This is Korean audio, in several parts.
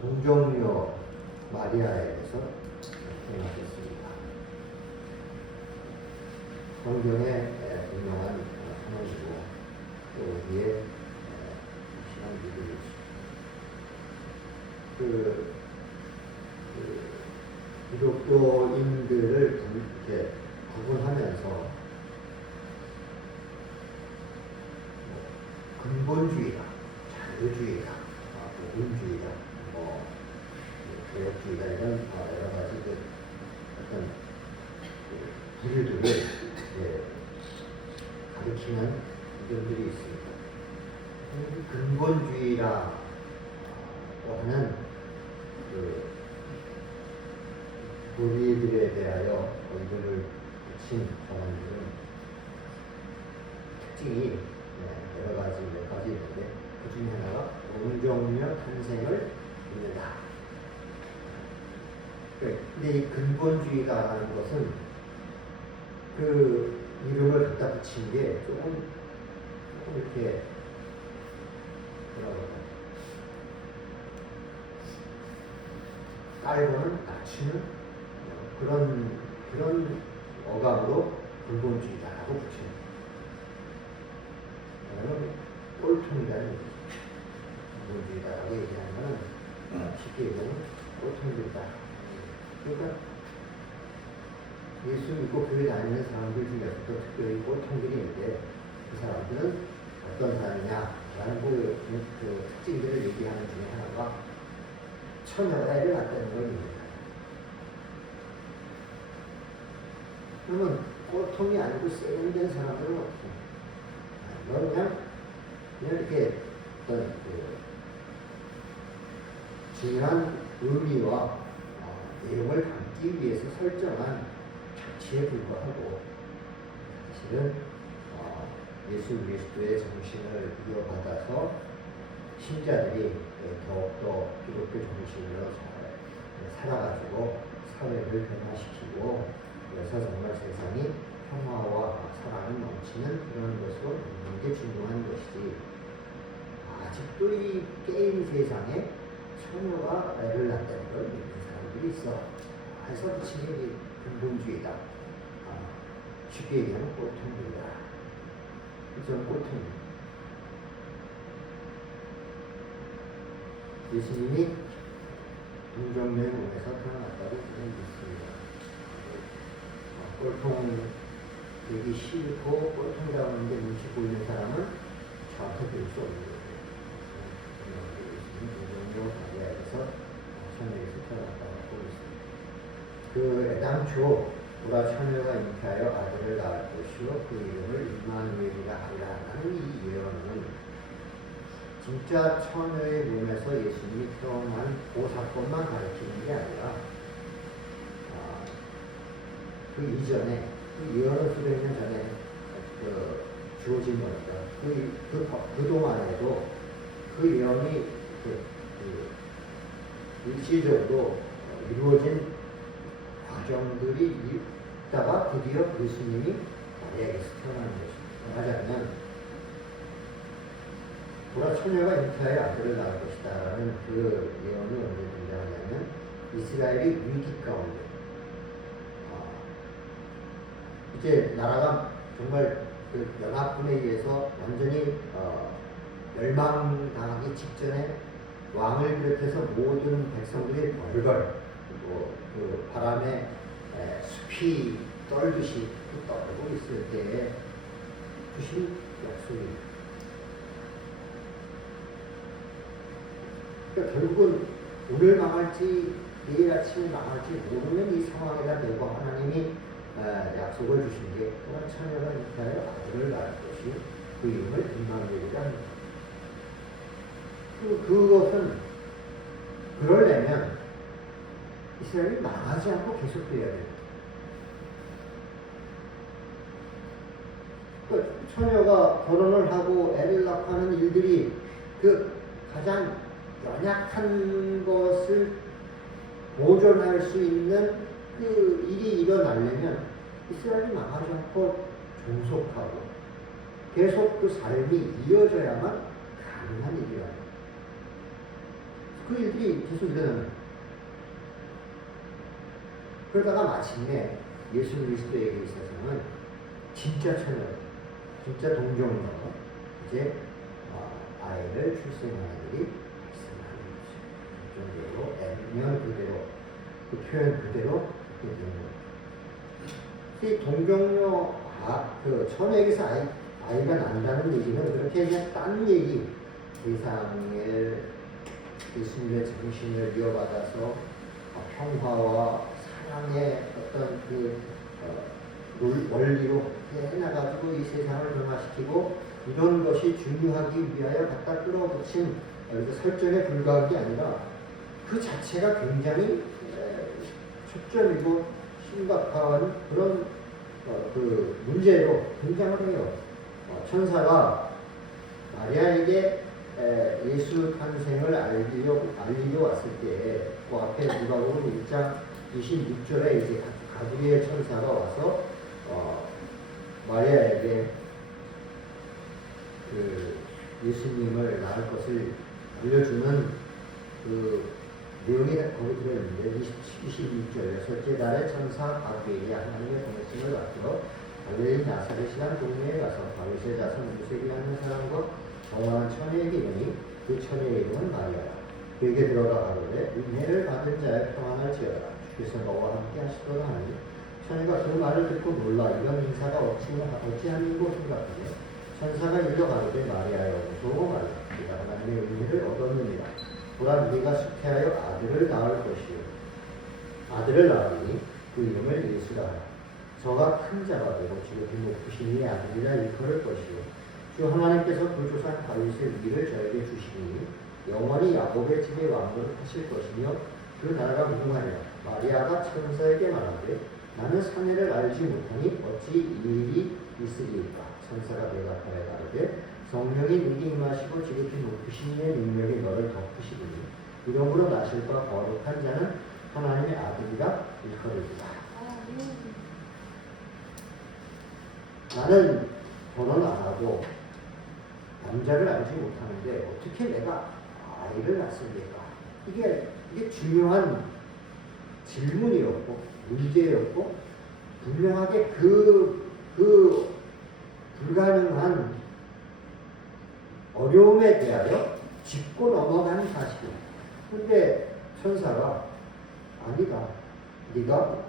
동정녀 마리아에 대해서 생각했습니다. 성경의 유명한 선언이고 또 우리의 신앙 믿음이죠. 기독교인들을 이렇게 구분하면서 근본주의다, 자유주의다, 복음주의다, 개혁주의다 이런 여러 가지 어떤 부류들을 가르치는 이름들이 있습니다. 근본주의라고 하는 우리들에 대하여 이름을 붙인 사람들은 특징이 여러 가지 몇 가지 있는데 그 중에 하나가 동정녀 탄생을 믿는다. 근데 이 근본주의다라는 것은 그 이름을 갖다 붙인 게 조금 이렇게 뭐라고 할까? 깔고는 낮추는 그런 어감으로 근본주의다라고 붙여요. 그러면 꼴통이라는 얘기죠. 근본주의다라고 얘기하면 쉽게 얘기하면 꼴통들이다. 그러니까 예수 믿고 교회 다니는 사람들 중에서도 특별히 꼴통들이 있는데 그 사람들은 어떤 사람이냐라는 그 특징들을 얘기하는 중에 하나가 처녀가 애를 낳았다는 겁니다. 그러면 꼴통이 아니고 세련된 사람들은 어떻게 해요? 그냥 이렇게 어떤 중요한 의미와 내용을 담기 위해서 설정한 장치에 불과하고 사실은 예수 그리스도의 정신을 이어받아서 신자들이 더욱더 기독교 정신으로 살아가지고 사회를 변화시키고 그래서 정말 세상이 평화와 사랑이 넘치는 그런 것으로 있는 게 중요한 것이지 아직도 이 게임 세상에 처녀가 애를 낳다는 걸 믿는 사람들이 있어. 해서 붙이는 게 근본주의다. 쉽게 얘기하면 꼴통이다. 그죠? 꼴통입니다. 예수님이 동정녀의 몸에서 태어났다고 저는 믿습니다. 꼴통 되기 싫고 꼴통이라고 하는데 눈치 보이는 사람은 저한테 될 수 없는 거예요. 동정녀 마리아에서 처녀에서 태어났다고 보고 있습니다. 그 애당초 보라 처녀가 잉태하여 아들을 낳을 것이요 그 이름을 임마누엘이라 하리라는 이 예언은 진짜 처녀의 몸에서 예수님이 태어난 그 사건만 가르치는 게 아니라 그 이전에 그 예언을 수백 년 전에 주어진 거니까 그 동안에도 그 예언이 일시적으로 이루어진 과정들이 있다가 드디어 예수님이 마리아에게서 태어나는 것입니다. 말하자면 보라 처녀가 잉태하여 아들을 낳을 것이다 라는 그 예언이 언제 등장하냐면 이스라엘이 위기 가운데 이제 나라가 정말 그 연합군에 의해서 완전히 멸망당하기 직전에 왕을 비롯해서 모든 백성들이 벌벌 그리고 그 바람에 숲이 떨듯이 떨고 있을 때에 주신 약속입니다. 그러니까 결국은 오늘 망할지 내일 아침에 망할지 모르는 이 상황에다 대고 하나님이 약속을 주신 게 또한 처녀가 잉태하여 아들을 낳을 것이 그 이름을 임마누엘이라 합니다. 그것은 그러려면 이스라엘이 망하지 않고 계속돼야 돼요. 처녀가 결혼을 하고 애를 낳고 하는 일들이 그 가장 연약한 것을 보존할 수 있는 그 일이 일어나려면 이스라엘이 망하지 않고 종속하고 계속 그 삶이 이어져야만 가능한 일이야. 그 일들이 계속 일어나는 거예요. 그러다가 마침내 예수 그리스도에게 있어서는 진짜 처녀, 진짜 동정녀, 이제 아이를 출생하는 일이 발생하는 거죠. 정도로 그대로 그 표현 그대로 그렇게 되는 거예요. 이 동정녀 그 처녀에게서 아이가 난다는 얘기는 그렇게 그냥 딴 얘기, 세상에 예수님의 정신을 이어받아서 평화와 사랑의 어떤 원리로 해나가지고 이 세상을 변화시키고 이런 것이 중요하기 위하여 갖다 끌어붙인 설정에 불과한 게 아니라 그 자체가 굉장히 초점이고 심각한 그런 그 문제로 등장을 해요. 천사가 마리아에게 예수 탄생을 알리려 왔을 때 그 앞에 누가복음 1장 26절에 이제 가브리엘 천사가 와서 마리아에게 그 예수님을 낳을 것을 알려주는 그 내용이 거기 들어있는데 26절에 첫째 달에 천사 가브리엘이 하나님의 보내심을 받들어 갈릴리 나사렛이라는 동네에 가서 바리새 자손 요셉이라는 사람과 정황한 처녀에게 이르니 그 처녀의 이름은 마리아라. 그에게 들어가 가로되 은혜를 받은 자의 평안할지어다. 주께서 너와 함께 하시도다 하니 처녀가 그 말을 듣고 놀라 이런 인사가 어찌하는고 생각하며 천사가 일러 가로되 마리아여 무서워 말라. 네가 하나님의 은혜를 얻었느니라. 보라 네가 수태하여 아들을 낳을 것이요 아들을 낳으니 그 이름을 예수라 하라. 저가 큰 자가 되고 지극히 높으신 이의 아들이라 일컬을 것이요 주 하나님께서 그 조상 다윗의 위를 저에게 주시니 영원히 야곱의 집의 왕으로 하실 것이며 그 나라가 무궁하리라. 마리아가 천사에게 말하되 나는 사내를 알지 못하니 어찌 이 일이 있으리이까. 천사가 대답하여 가로되 성령이 네게 임하시고 지극히 높으신 이의 능력이 너를 덮으시리니 이름으로 나실 바 거룩한 자는 하나님의 아들이라 일컬으리라. 나는 결혼 안 하고 남자를 알지 못하는데 어떻게 내가 아이를 낳습니까? 이게 중요한 질문이었고 문제였고 분명하게 그 불가능한 어려움에 대하여 짚고 넘어가는 사실이에요. 근데 천사가 아니다. 네가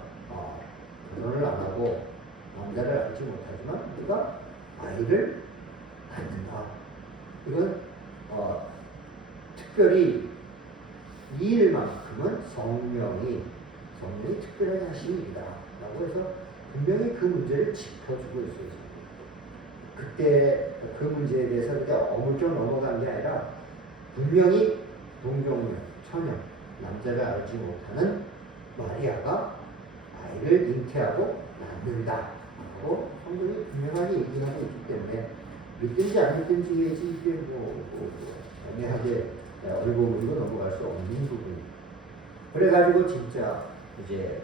결혼을 안 하고 남자를 알지 못하지만 네가 아이를 낳는다. 이건 특별히 이 일만큼은 성령이 특별하게 하신 일이다 라고 해서 분명히 그 문제를 짚어주고 있어요. 그때 그 문제에 대해서 그냥 어물쩍 넘어간 게 아니라 분명히 동정녀, 처녀, 남자를 알지 못하는 마리아가 아이를 잉태하고 낳는다 하고 성경이 분명하게 얘기하고 있기 때문에 믿든지 안 믿든지 이게 애매하게 얼굴로 넘어갈 수 없는 부분이에요. 그래가지고 진짜 이제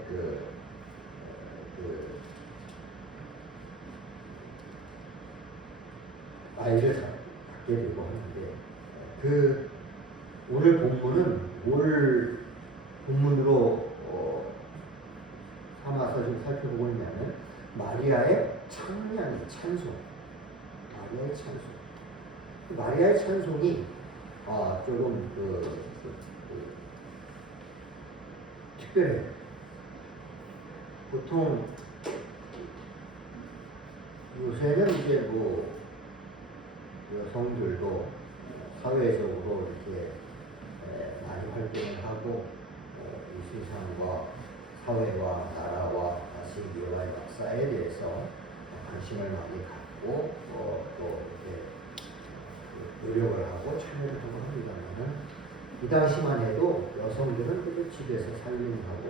아이를 갖게 되고 하는데 오늘 본문은 뭘 본문으로 삼아서 좀 살펴보고 있냐면 마리아의 찬송. 마리아의 찬송. 마리아의 찬송이 조금 특별해요. 보통 요새는 이제 여성들도 사회적으로 이렇게 많이 활동을 하고 이 세상과 사회와 나라와 세계와 역사에 대해서 관심을 많이 갖고 또 이렇게 노력을 하고 참여를 하고 합니다만은 이 당시만 해도 여성들은 그저 집에서 살림하고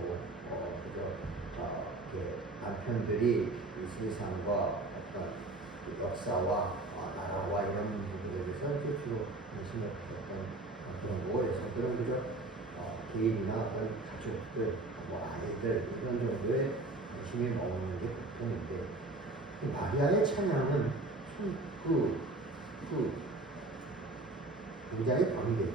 이렇게 남편들이 이 세상과 어떤 역사와 나라와 이런 부분에 대해서 주로 관심을 가졌던 그런 거고 여성들은 그저 개인이나 그런 가족들, 아이들 이런 정도에 관심이 머무는 게 보통인데 마리아의 찬양은 굉장히 광대해요.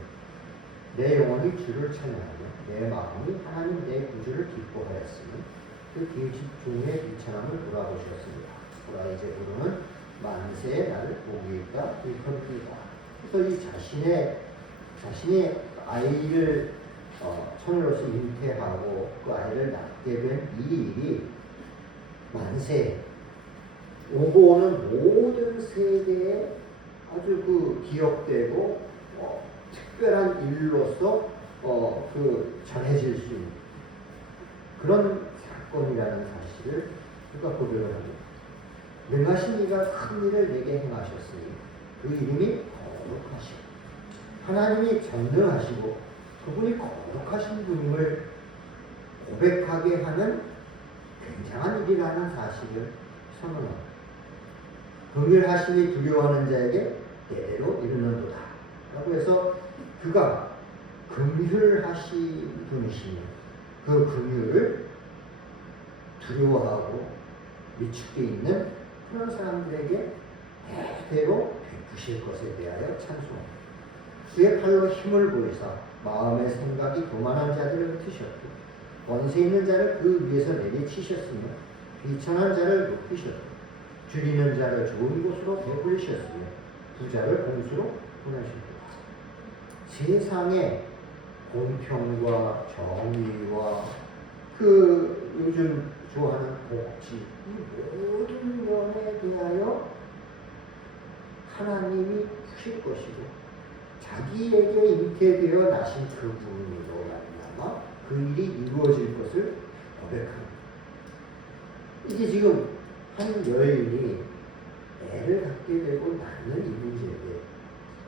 내 영혼이 주를 찬양하며 내 마음이 하나님 내 구주를 기뻐하였으니 그 기중의 비천함을 돌아보셨습니다. 보라 이제 부르는 만세의 나를 보기가 일컫습니다. 그래서 이 자신이 아이를 처녀로서 잉태하고 그 아이를 낳게 된 이 일이 만세 오고 오는 모든 세대에 아주 그 기억되고 특별한 일로서 그 전해질 수 있는 그런 사건이라는 사실을 그가 고백을 합니다. 능하신 이가 큰 일을 내게 행하셨으니 그 이름이 거룩하시고 하나님이 전능하시고 그분이 거룩하신 분임을 고백하게 하는 굉장한 일이라는 사실을 선언합니다. 긍휼하심이 두려워하는 자에게 때로 이르는도다 라고 해서 그가 긍휼하신 분이시며 그 긍휼을 두려워하고 위축되어 있는 그런 사람들에게 대대로 베푸실 것에 대하여 찬송합니다. 그의 팔로 힘을 보이사 마음의 생각이 교만한 자들을 흩으셨고 권세 있는 자를 그 위에서 내리치셨으며 비천한 자를 높이셨고 줄이는 자를 좋은 곳으로 베풀리셨으며 부자를 공수로 보내셨다. 세상의 공평과 정의와 그 요즘 좋아하는 복지 이 모든 면에 대하여 하나님이 푸실 것이고 자기에게 잉태되어 나신 그 분으로 말미암아 그 일이 이루어질 것을 고백합니다. 이게 지금 한 여인이 애를 갖게 되고 낳는 이 문제인데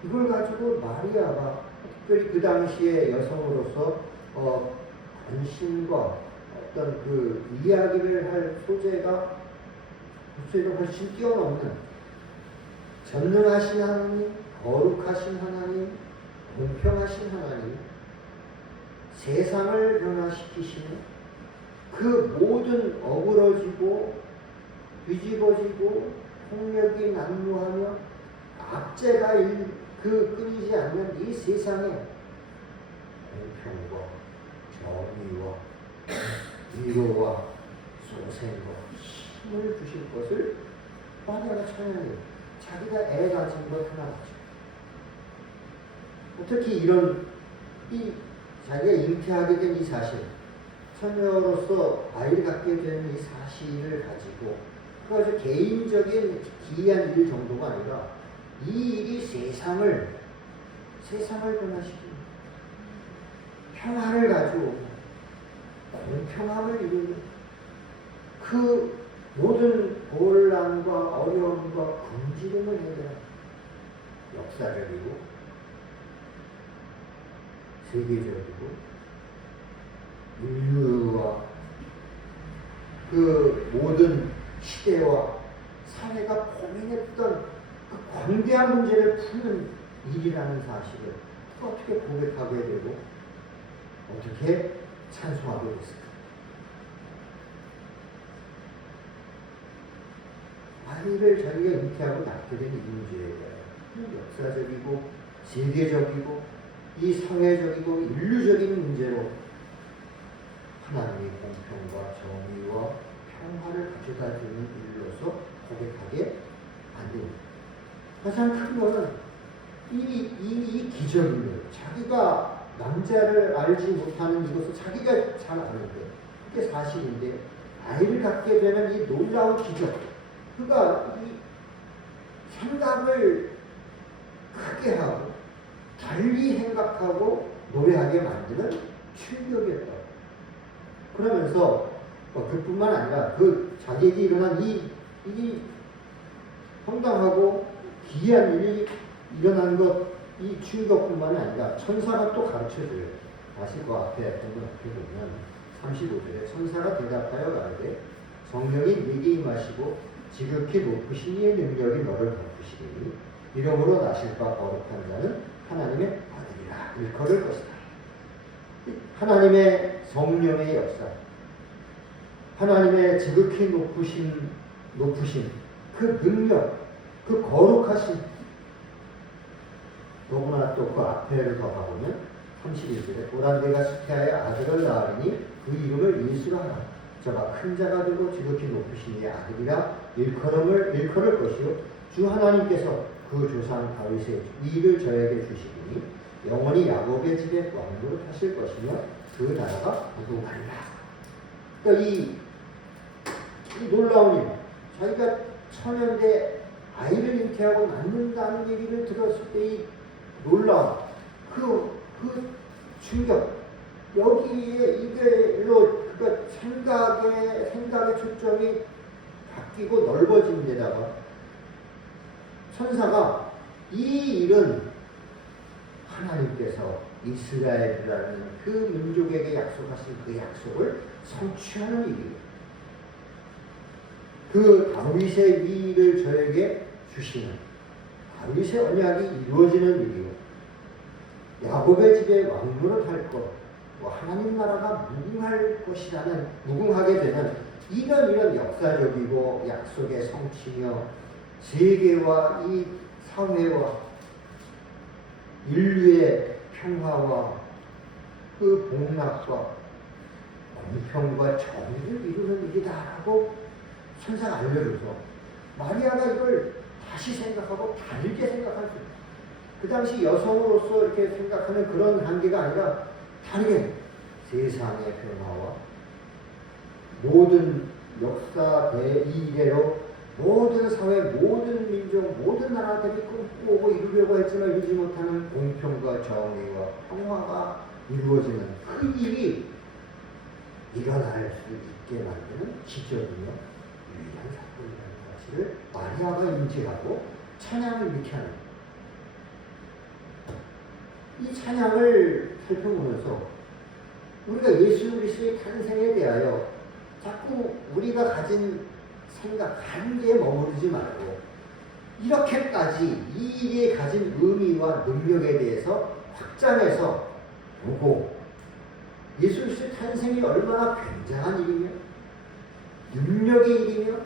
이걸 가지고 마리아가 특별히 그 당시에 여성으로서 관심과 어떤 그 이야기를 할 소재가 훨씬 뛰어넘는 전능하신 하나님, 거룩하신 하나님, 공평하신 하나님, 세상을 변화시키시는 그 모든 어그러지고 뒤집어지고 폭력이 난무하며 압제가 끊이지 않는 이 세상에 공평과 정의와 위로와 소생과 힘을 주실 것을 마리아가 찬양해요. 자기가 애 가진 것 하나가지고 어떻게 자기가 잉태하게 된 이 사실, 처녀로서 아이를 갖게 된 이 사실을 가지고 그 아주 개인적인 기이한 일 정도가 아니라 이 일이 세상을 변화시키는 평화를 가지고 공평함을 이루는 그 모든 곤란과 어려움과 굶주림을 해결하는 역사적이고 세계적이고 인류와 그 모든 시대와 사회가 고민했던 그 광대한 문제를 푸는 일이라는 사실을 어떻게 고백하게 되고 어떻게 찬송하게 됐을까? 아이를 자기가 잉태하고 낳게 된 이 문제에 대한 역사적이고 세계적이고 이 사회적이고 인류적인 문제로 하나님의 공평과 정의와 평화를 가져다 주는 일로서 고백하게 만듭니다. 가장 큰 것은 이 기적이에요. 자기가 남자를 알지 못하는 이것을 자기가 잘 아는데 그게 사실인데 아이를 갖게 되는 이 놀라운 기적, 그가 이 생각을 크게 하고 달리 생각하고 노래하게 만드는 충격이었다. 그러면서 그뿐만 아니라 그 자기에게 일어난 이 황당하고 기이한 일이 일어난 것, 이 충격뿐만 아니라 천사가 또 가르쳐줘요. 다시 그 앞에 본문 앞에 보면 35절에 천사가 대답하여 가로되 성령이 네게 임하시고 지극히 높으신 이의 능력이 너를 덮으시리니 이름으로 나실 바 거룩한 자는 하나님의 아들이라 일컬을 것이다. 하나님의 성령의 역사, 하나님의 지극히 높으신 그 능력, 그 거룩하신, 더구나 또 그 앞에를 더 가보면 31절에 보라 내가 잉태하여 아들을 낳으리니 그 이름을 예수라 하라. 저가 큰 자가 되고 지극히 높으신 이의 아들이라 일컬을 것이요 주 하나님께서 그 조상 다윗의 위를 저에게 주시리니 영원히 야곱의 집에 왕으로 하실 것이며 그 나라가 무궁하리라. 그러니까 이 놀라운 일, 자기가 처녀인데 아이를 잉태하고 낳는다는 얘기를 들었을 때 이 놀라움, 그 충격, 여기에 이게로 그러니까 생각의 초점이 바뀌고 넓어진 데다가 천사가 이 일은 하나님께서 이스라엘이라는 그 민족에게 약속하신 그 약속을 성취하는 일이에요. 그 다윗의 위를 저에게 주시는 다윗의 언약이 이루어지는 일이요. 야곱의 집에 왕노릇 할 것, 하나님 나라가 무궁하게 되는 이런 역사적이고 약속의 성취며 세계와 이 사회와 인류의 평화와 그 복락과 공평과 정의를 이루는 일이다라고 천사가 알려줘서 마리아가 이걸 다시 생각하고 다르게 생각할 수 있어요. 그 당시 여성으로서 이렇게 생각하는 그런 한계가 아니라 다르게 세상의 변화와 모든 역사 이래로 모든 사회, 모든 민족, 모든 나라들이 꿈꾸고 이루려고 했지만 이루지 못하는 공평과 정의와 평화가 이루어지는 그 일이 일어날 수 있게 만드는 기적이며 유일한 사건이라는 사실을 마리아가 인지하고 찬양을 이렇게 하는 거예요. 이 찬양을 살펴보면서 우리가 예수 그리스도의 탄생에 대하여 자꾸 우리가 가진 생각, 한계에 머무르지 말고 이렇게까지 이 일이 가진 의미와 능력에 대해서 확장해서 보고 예수 그리스도의 탄생이 얼마나 굉장한 일이며 능력의 일이며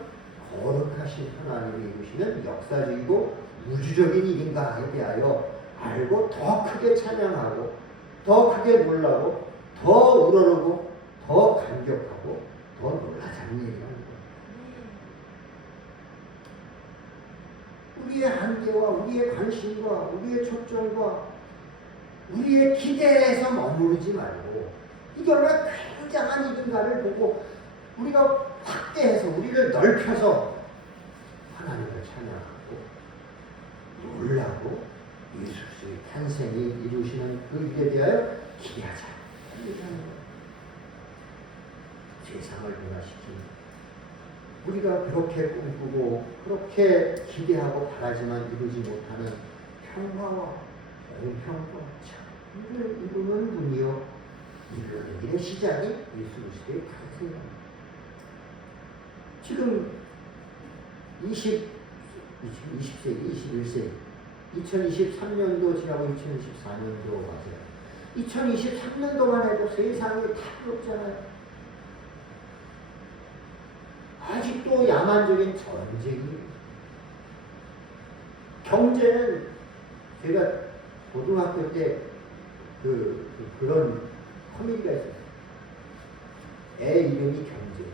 거룩하신 하나님이 이루시는 역사적이고 우주적인 일인가에 대하여 알고 더 크게 찬양하고 더 크게 놀라고 더 우러르고 더 감격하고 더 놀라자는 얘기라는 거예요. 우리의 한계와 우리의 관심과 우리의 초점과 우리의 기대에서 머무르지 말고 이게 얼마나 굉장한 일인가를 보고 우리가 확대해서 우리를 넓혀서 하나님을 찬양하고 놀라고 예수 그리스도의 탄생이 이루시는 그 일에 대하여 기대하자. 세상을 변화시키는 우리가 그렇게 꿈꾸고 그렇게 기대하고 바라지만 이루지 못하는 평화와 공평과 자유를 이루는 분이요 이루는 일의 시작이 예수 그리스도의 탄생입니다. 지금 20세기, 21세기 2023년도 지나고 2024년도 맞아요. 2023년도만 해도 세상이 다 그렇잖아요. 아직도 야만적인 전쟁이 경제는 제가 고등학교 때 그런 코미디가 있었어요. 애 이름이 경제야.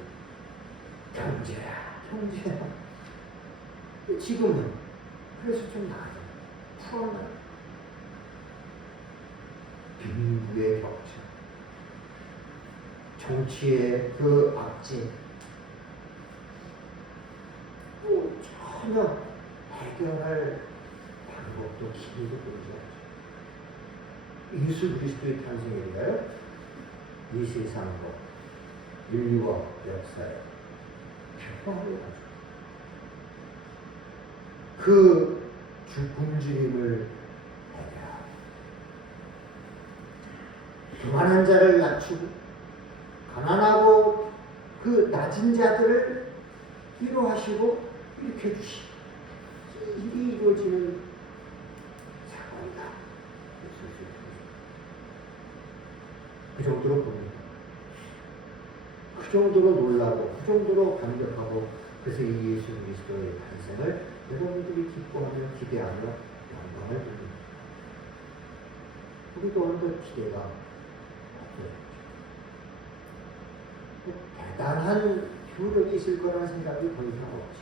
지금은 그래서 좀 나아요. 풀어놔요. 빈부의 격차, 정치의 그 악진, 전혀 해결할 방법도 기회도 보이지 않죠. 예수 그리스도의 탄생에 대하여 이 세상과 인류와 역사에 평화를 가지고 그 굶주림을 해결하고 교만한 자를 낮추고 가난하고 그 낮은 자들을 위로하시고 이렇게 주시고 일이 이루어지는 사건이다. 그 정도로 봅니다. 그 정도로 놀라고 그 정도로 감격하고 그래서 이 예수 그리스도의 탄생을 여러분들이 기뻐하며 기대하며 영광을 돌립니다. 우리도 어느 기대가 없어졌죠. 대단한 효력이 있을 거라는 생각이 더 이상 없지.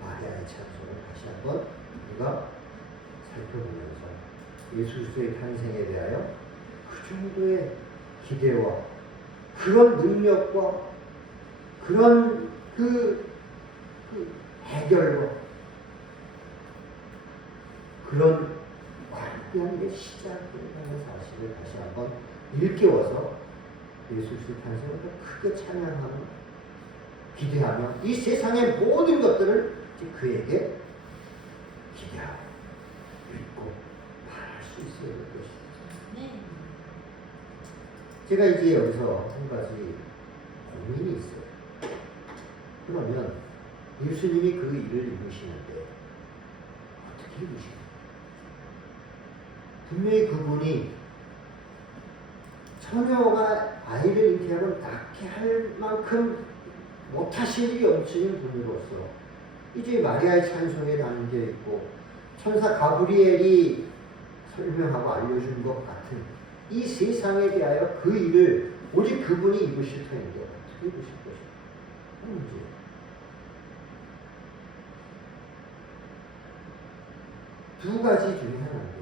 마리아의 찬송을 다시 한번 우리가 살펴보면서 예수 그리스도의 탄생에 대하여 그 정도의 기대와 그런 능력과 그런 그 해결과 그런 관계한 게 시작이라는 사실을 다시 한번 일깨워서 예수 그리스도의 탄생을 더 크게 찬양하며 기대하며 이 세상의 모든 것들을 그에게 기대하고 믿고 바랄 수 있어야 될 것입니다. 제가 이제 여기서 한 가지 고민이 있어요. 그러면 예수님이 그 일을 이루시는데 어떻게 이루시나요? 분명히 그분이 처녀가 아이를 잉태하고 낳게 할 만큼 못하실 일이 없으신 분으로서 이제 마리아의 찬송에 담겨 있고 천사 가브리엘이 설명하고 알려준 것 같은 이 세상에 대하여 그 일을 오직 그분이 이루실 터인데 어떻게 이루실 것인가? 문제. 두 가지 중에 하나인데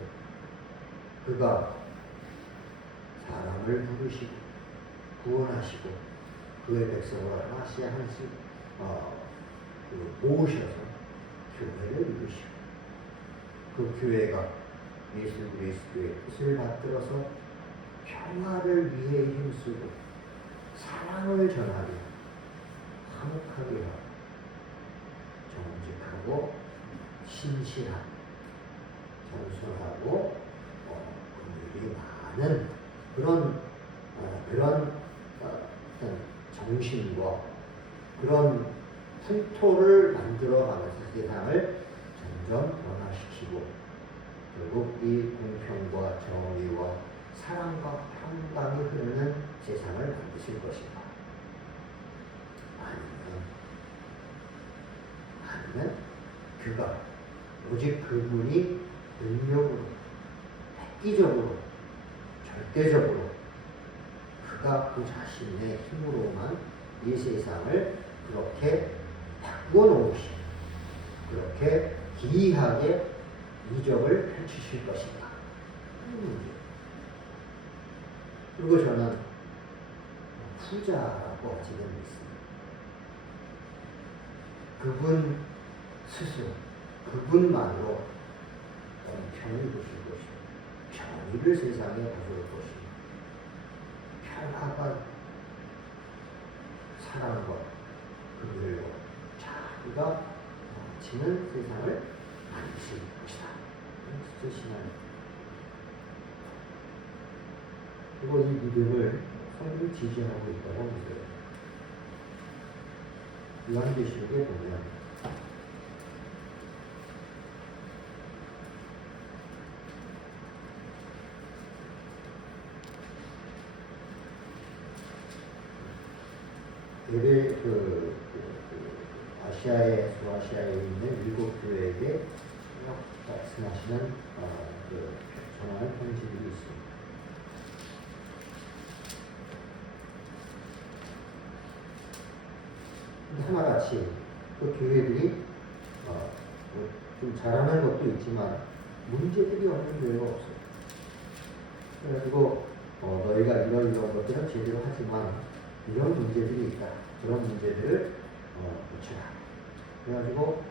그가 사람을 부르시고 구원하시고 그의 백성을 하나씩 하나씩 모으셔서 교회를 이루시고 그 교회가 예수 그리스도의 뜻을 받들어서 평화를 위해 힘쓰고 사랑을 전하며 화목하게 하고 정직하고 신실하고 겸손하고 긍휼이 많은 그런 어떤 정신과 그런 풍토를 만들어가면서 세상을 점점 변화시키고 결국 이 공평과 정의와 사랑과 평강이 흐르는 세상을 만드실 것인가? 아니면 그가 오직 그분이 능력으로 획기적으로 절대적으로 그가 그 자신의 힘으로만 이 세상을 그렇게 바꾸어 놓으시고 그렇게 기이하게 이적을 펼치실 것인가? 그리고 저는 후자라고 아직은 믿습니다. 그분 스스로 그분만으로 공평을 이루실 것이고 정의를 세상에 가져올 것이고 평화가 사랑과 긍휼과 자비가 넘치는 세상을 만드실 것이다. 진짜 신앙입니다. 그리고 이 믿음을 성경이 지지하고 있다고 믿어요. 요한계시록에 보면 예배 아시아에 소아시아에 있는 일곱 교회에게 말씀하시는 전하는 편지들이 있습니다. 하나같이 그 교회들이 좀 잘하는 것도 있지만 문제들이 없는 교회가 없어요. 그래가지고 너희가 이런 것들은 제대로 하지만 이런 문제들이 있다. 그런 문제들을 고쳐라. 그래가지고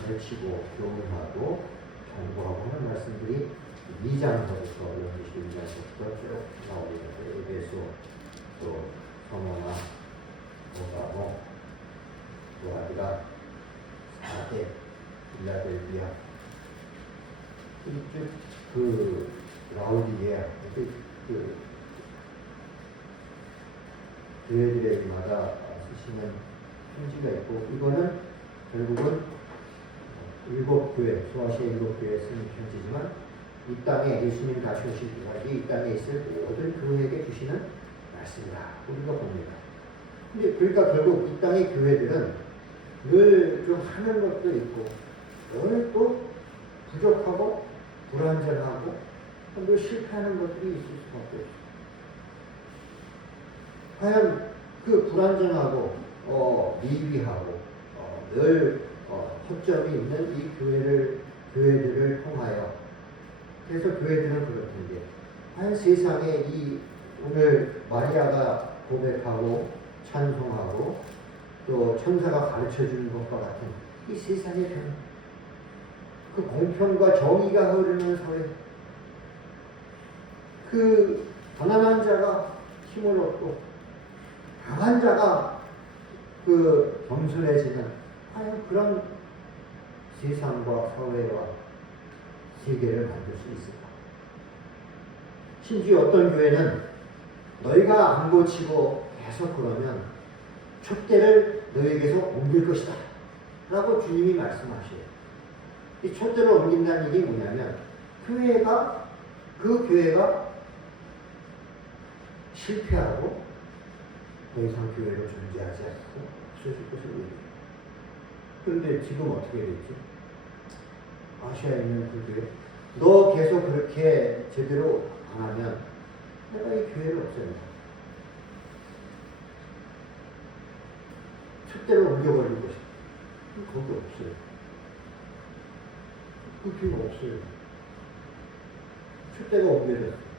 가르치고 교훈하고 경고하고 하는 말씀들이 2장서부터 요한계시록 2장서부터 쭉 나오는데 에베소 또 서머나 모가모 또 아디라 4대 빌라델비아 그 라우디게아 그 교회들에게마다 쓰시는 편지가 있고 이거는 결국은 일곱 교회 소아시아 일곱 교회에 쓰는 편지지만 이 땅에 예수님 다시 오실 때까지 이 땅에 있을 모든 교회에게 주시는 말씀이다 우리가 봅니다. 근데 그러니까 결국 이 땅의 교회들은 늘 좀 하는 것도 있고 늘 또 부족하고 불완전하고 또 실패하는 것들이 있을 수밖에 없어요. 과연 그 불완전하고 미비하고 늘 허점이 있는 이 교회들을 통하여, 그래서 교회들은 그렇던데, 과연 세상에 이 오늘 마리아가 고백하고 찬송하고 또 천사가 가르쳐주는 것과 같은 이 세상의 변화, 그 공평과 정의가 흐르는 사회, 그 가난한 자가 힘을 얻고 강한 자가 그 겸손해지는, 과연 그런 세상과 사회와 세계를 만들 수 있을까? 심지어 어떤 교회는 너희가 안 고치고 계속 그러면 촛대를 너희에게서 옮길 것이다 라고 주님이 말씀하셔요. 이 촛대를 옮긴다는 얘기 뭐냐면, 그 교회가 실패하고 더 이상 교회로 존재하지 않고 없어질 것을 얘기해요. 그런데 지금 어떻게 됐지? 아시아에 있는 그 교회, 너 계속 그렇게 제대로 안 하면 내가 이 교회를 없앤다. 촛대를 옮겨버릴 것이다. 거기 없어요. 그 교회가 없어요. 촛대가 옮겨졌어요.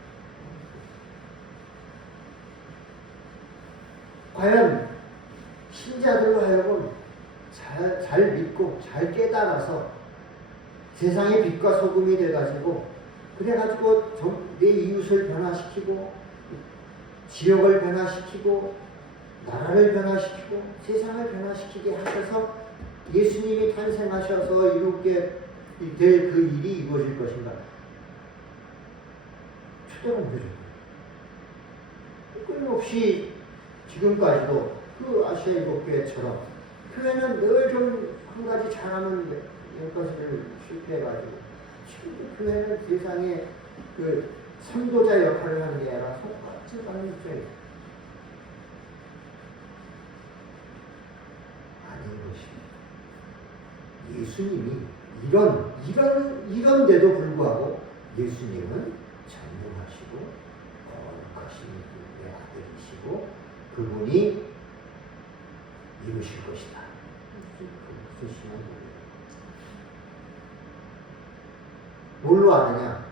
과연 신자들로 하여금 잘 믿고 잘 깨달아서 세상의 빛과 소금이 돼가지고, 그래가지고 내 이웃을 변화시키고 지역을 변화시키고 나라를 변화시키고 세상을 변화시키게 하셔서 예수님이 탄생하셔서 이루게 될 그 일이 이루어질 것인가? 초대가 옮겨져요. 끊임없이 지금까지도 그 아시아 일곱 교회처럼 교회는 늘 좀 한 가지 잘하는 몇 가지를 실패해가지고, 지금도 교회는 세상에 그 선도자 역할을 하는 게 아니라 손가락질하는 입장이에요. 아닌 것입니다. 예수님이 이런데도 불구하고 예수님은 전능하시고 거룩하신 분의 아들이시고 그분이 이루실 것이다. 그것이시면 뭘로 아느냐?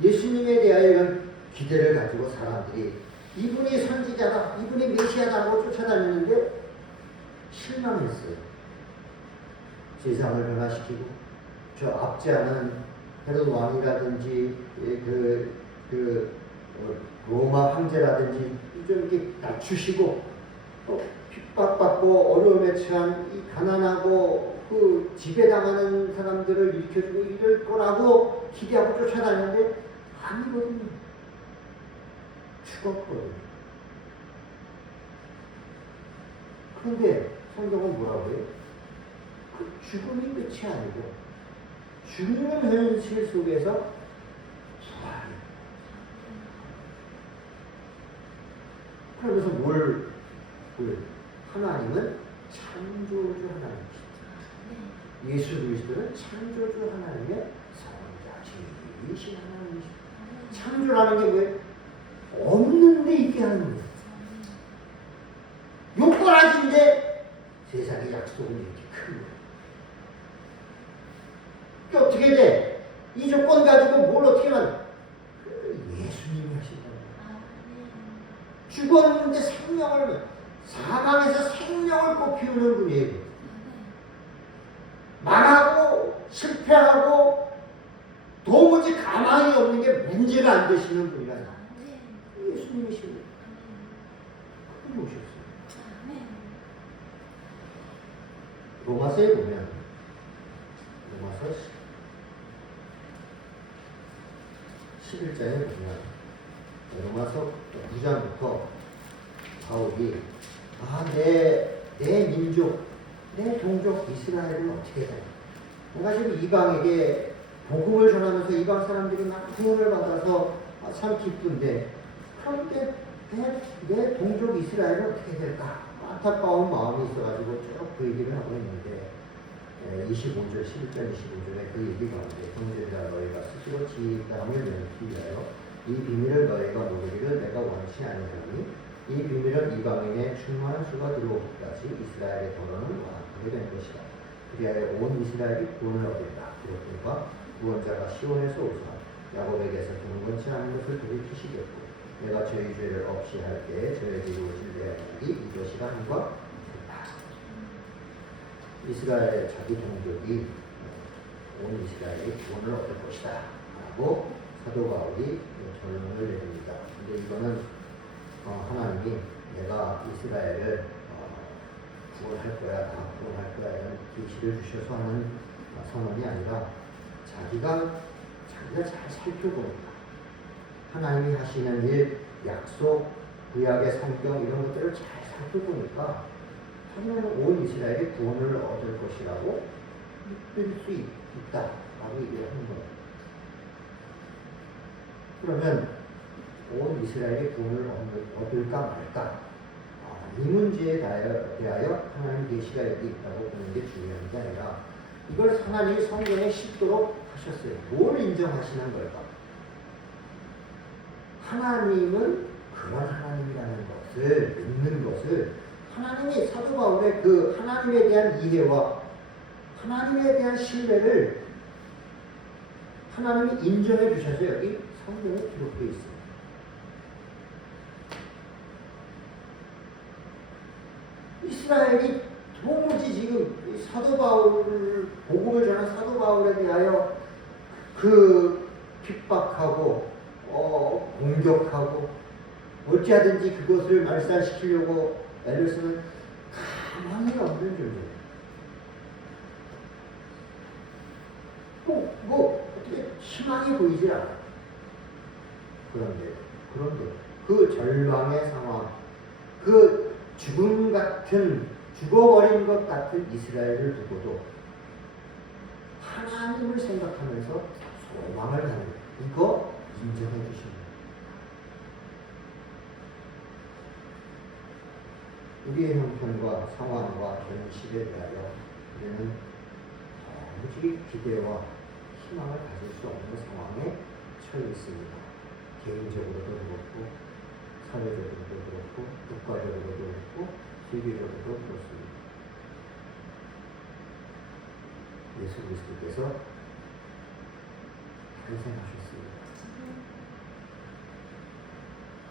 예수님에 대하여 이런 기대를 가지고 사람들이 이분이 선지자다, 이분이 메시아다라고 쫓아다니는데 실망했어요. 세상을 변화시키고 저 압제하는 헤롯 왕이라든지 로마 황제라든지 좀 이렇게 낮추시고 또 핍박받고 어려움에 처한 이 가난하고 그 지배당하는 사람들을 일으켜주고 이럴 거라고 기대하고 쫓아다녔는데 아니거든요. 죽었거든요. 그런데 성경은 뭐라고 해요? 그 죽음이 끝이 아니고 죽는 현실 속에서 부활이. 그러면서 하나님은 창조주 하나님이십니다. 예수 그리스도는 창조주 하나님의 성자이신 하나님이십니다. 창조라는 게 뭐예요? 없는 데 있게 하는 거예요. 요건아진데 세상의 약속은 이렇게 큰 거예요. 그게 어떻게 돼? 이 조건 가지고 뭘 어떻게 하면 예수님이 하신다고. 죽었는데 사망에서 생명을 꽃피우는 분이에요. 망하고 실패하고 도무지 가망이 없는 게 문제가 안 되시는 분이라. 예수님이시고 그분이 오셨어요. 로마서에 보면 로마서 11장에 보면 로마서 9장부터 바울이 내 민족, 내 동족 이스라엘을 어떻게 해야 되나? 내가 지금 이방에게 복음을 전하면서 이방 사람들이 막 구원을 받아서 참 기쁜데, 그런데 내 동족 이스라엘은 어떻게 될까? 안타까운 마음이 있어가지고 쭉 그 얘기를 하고 있는데, 25절, 11절, 25절에 그 얘기 가운데 형제들아 너희가 스스로 지감을 면하기 위하여 이 비밀을 너희가 모르기를 내가 원치 아니하니 이 비밀은 이방인의 충만한 수가 들어오기까지 이스라엘의 번호는 완하게 된 것이다. 그리하여 온 이스라엘이 구원을 얻는다. 그렇군과 구원자가 시온에서 오사 야곱에게서 경건치 않은 것을 돌이키시겠고 내가 저희 죄를 없이 할 때에 저에게 이루어질 내 언약이 이것이라 함과 같다. 이스라엘의 자기 동족이 온 이스라엘이 구원을 얻을 것이다 라고 사도 바울이 결론을 내립니다. 근데 이거는 하나님이 내가 이스라엘을 구원할 거야, 다 구원할 거야 이런 계시를 주셔서 하는 선언이 아니라 자기가 잘 살펴보니까 하나님이 하시는 일, 약속, 구약의 성경 이런 것들을 잘 살펴보니까 하나님은 온 이스라엘이 구원을 얻을 것이라고 믿을 수 있다라고 얘기를 하는 거예요. 그러면 온 이스라엘이 구원을 얻을까 말까 이 문제에 대하여 하나님 계시가 여기 있다고 보는 게 중요한 게 아니라 이걸 하나님이 성경에 싣도록 하셨어요. 뭘 인정하시는 걸까? 하나님은 그런 하나님이라는 것을 믿는 것을 하나님이 사도 바울의 그 하나님에 대한 이해와 하나님에 대한 신뢰를 하나님이 인정해 주셔서 여기 성경에 기록되어 있습니다. 이스라엘이 도무지 지금 사도 바울 복음을 전한 사도 바울에 대하여 그 핍박하고 공격하고 어찌하든지 그것을 말살시키려고 애를 쓰는 가망이 없는 존재예요. 어떻게 희망이 보이질 않아요. 그런데 그 절망의 상황, 그 죽음 같은 죽어버린 것 같은 이스라엘을 두고도 하나님을 생각하면서 소망을 가는 이거 인정해 주십니다. 우리의 형편과 상황과 현실에 대하여 우리는 도무지 기대와 희망을 가질 수 없는 상황에 처해 있습니다. 개인적으로도 그렇고 사회적으로도 그렇고 국가적으로도 그렇고 세계적으로도 그렇습니다. 예수 그리스도께서 탄생하셨습니다.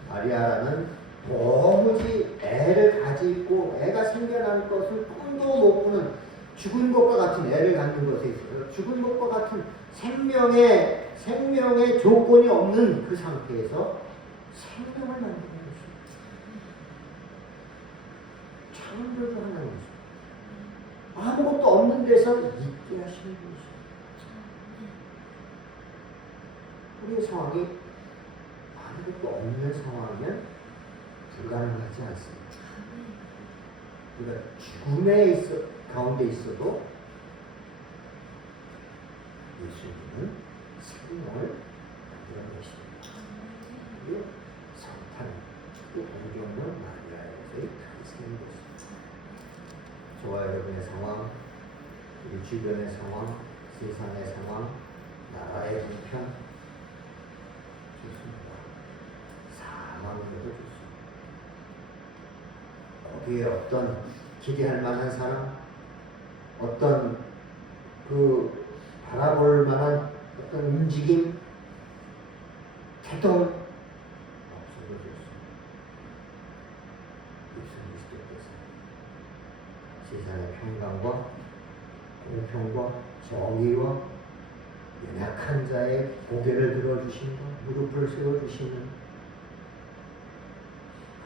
마리아라는 도무지 애를 가지고 애가 생겨날 것을 꿈도 못 꾸는 죽은 것과 같은 애를 갖는 것에 있어서 죽은 것과 같은 생명의 조건이 없는 그 상태에서 생명을 만드는 것입니다. 창조주 하나님이십니다. 아무것도 없는 데서 있게 하시는 분이십니다. 우리의 상황이 아무것도 없는 상황이면 불가능하지 않습니다. 그러니까 죽음의 가운데 있어도 예수님은 생명을 만들어내십니다. 이게 성탄, 공경론 마리아에서의 탄생인 것입니다. 저와 여러분의 상황, 우리 주변의 상황, 세상의 상황, 나라의 형편 좋습니다. 사망해도 좋습니다. 거기에 어떤 기대할 만한 사람, 어떤 그 바라볼 만한 어떤 움직임, 태동 없어도 좋습니다. 예수 그리스도께서 세상의 평강과 공평과 정의와 연약한 자의 고개를 들어주신다, 무릎을 세워주시는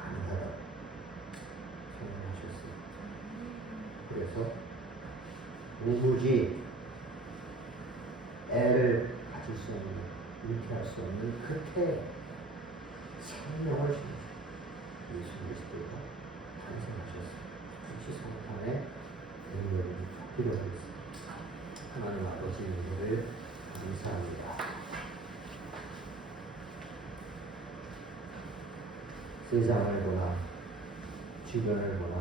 가능하다 생각하셨습니다. 그래서 무무지 애를 가질 수 없는, 일으킬 수 없는 끝에 생명을 주셨습니다. 예수 그리스도가 탄생하셨습니다. 혹시 성탄의 능력이 필요하겠습니다. 하나님 아버지 은혜를 감사합니다. 세상을 보나 주변을 보나